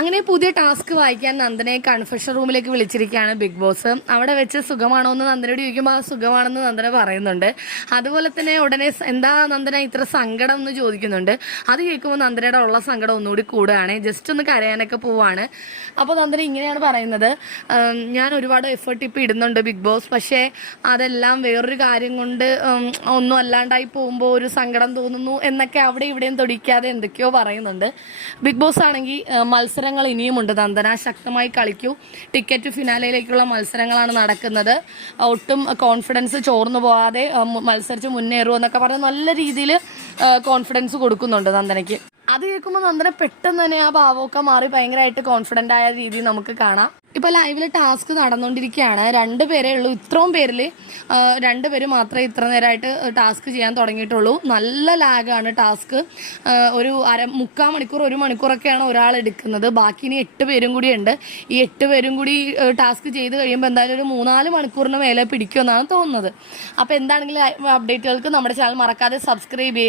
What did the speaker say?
അങ്ങനെ പുതിയ ടാസ്ക് വായിക്കാൻ നന്ദനെ കൺഫെഷൻ റൂമിലേക്ക് വിളിച്ചിരിക്കുകയാണ് ബിഗ് ബോസ്. അവിടെ വെച്ച് സുഖമാണോ എന്ന് നന്ദനോട് ചോദിക്കുമ്പോൾ ആ സുഖമാണെന്ന് നന്ദന പറയുന്നുണ്ട്. അതുപോലെ തന്നെ ഉടനെ എന്താ നന്ദന ഇത്ര സങ്കടം എന്ന് ചോദിക്കുന്നുണ്ട്. അത് കേൾക്കുമ്പോൾ നന്ദനയുടെ ഉള്ള സങ്കടം ഒന്നുകൂടി കൂടുകയാണ്. ജസ്റ്റ് ഒന്ന് കരയാനൊക്കെ പോവാണ്. അപ്പോൾ നന്ദന ഇങ്ങനെയാണ് പറയുന്നത്, ഞാൻ ഒരുപാട് എഫേർട്ട് ഇപ്പോൾ ഇടുന്നുണ്ട് ബിഗ് ബോസ്, പക്ഷേ അതെല്ലാം വേറൊരു കാര്യം കൊണ്ട് ഒന്നും അല്ലാണ്ടായി പോകുമ്പോൾ ഒരു സങ്കടം തോന്നുന്നു എന്നൊക്കെ അവിടെ ഇവിടെയും തൊടിക്കാതെ എന്തൊക്കെയോ പറയുന്നുണ്ട്. ബിഗ് ബോസ് ആണെങ്കിൽ മത്സരങ്ങൾ ഇനിയുമുണ്ട്. നന്ദന ശക്തമായി കളിക്കൂ. ടിക്കറ്റ് ഫിനാലയിലേക്കുള്ള മത്സരങ്ങളാണ് നടക്കുന്നത്. ഒട്ടും കോൺഫിഡൻസ് ചോർന്നു പോകാതെ മത്സരിച്ച് മുന്നേറുമോ എന്നൊക്കെ പറഞ്ഞ് നല്ല രീതിയിൽ കോൺഫിഡൻസ് കൊടുക്കുന്നുണ്ട് നന്ദനയ്ക്ക്. അത് കേൾക്കുമ്പോൾ നന്ദന പെട്ടെന്ന് തന്നെ ആ ഭാവമൊക്കെ മാറി ഭയങ്കരമായിട്ട് കോൺഫിഡൻ്റ് ആയ രീതി നമുക്ക് കാണാം. ഇപ്പോൾ ലൈവിൽ ടാസ്ക് നടന്നുകൊണ്ടിരിക്കുകയാണ്. 2 പേരേ ഉള്ളൂ. ഇത്രയും പേരിൽ 2 പേര് മാത്രമേ ഇത്ര നേരമായിട്ട് ടാസ്ക് ചെയ്യാൻ തുടങ്ങിയിട്ടുള്ളൂ. നല്ല ലാഗാണ് ടാസ്ക്. ഒരു മുക്കാൽ മണിക്കൂർ 1 മണിക്കൂറൊക്കെയാണ് ഒരാൾ എടുക്കുന്നത്. ബാക്കി ഇനി 8 പേരും കൂടി ഉണ്ട്. ഈ 8 പേരും കൂടി ടാസ്ക് ചെയ്ത് കഴിയുമ്പോൾ എന്തായാലും ഒരു 3-4 മണിക്കൂറിന് മേലെ പിടിക്കുമെന്നാണ് തോന്നുന്നത്. അപ്പോൾ എന്താണെങ്കിലും അപ്ഡേറ്റുകൾക്ക് നമ്മുടെ ചാനൽ മറക്കാതെ സബ്സ്ക്രൈബ് ചെയ്യുക.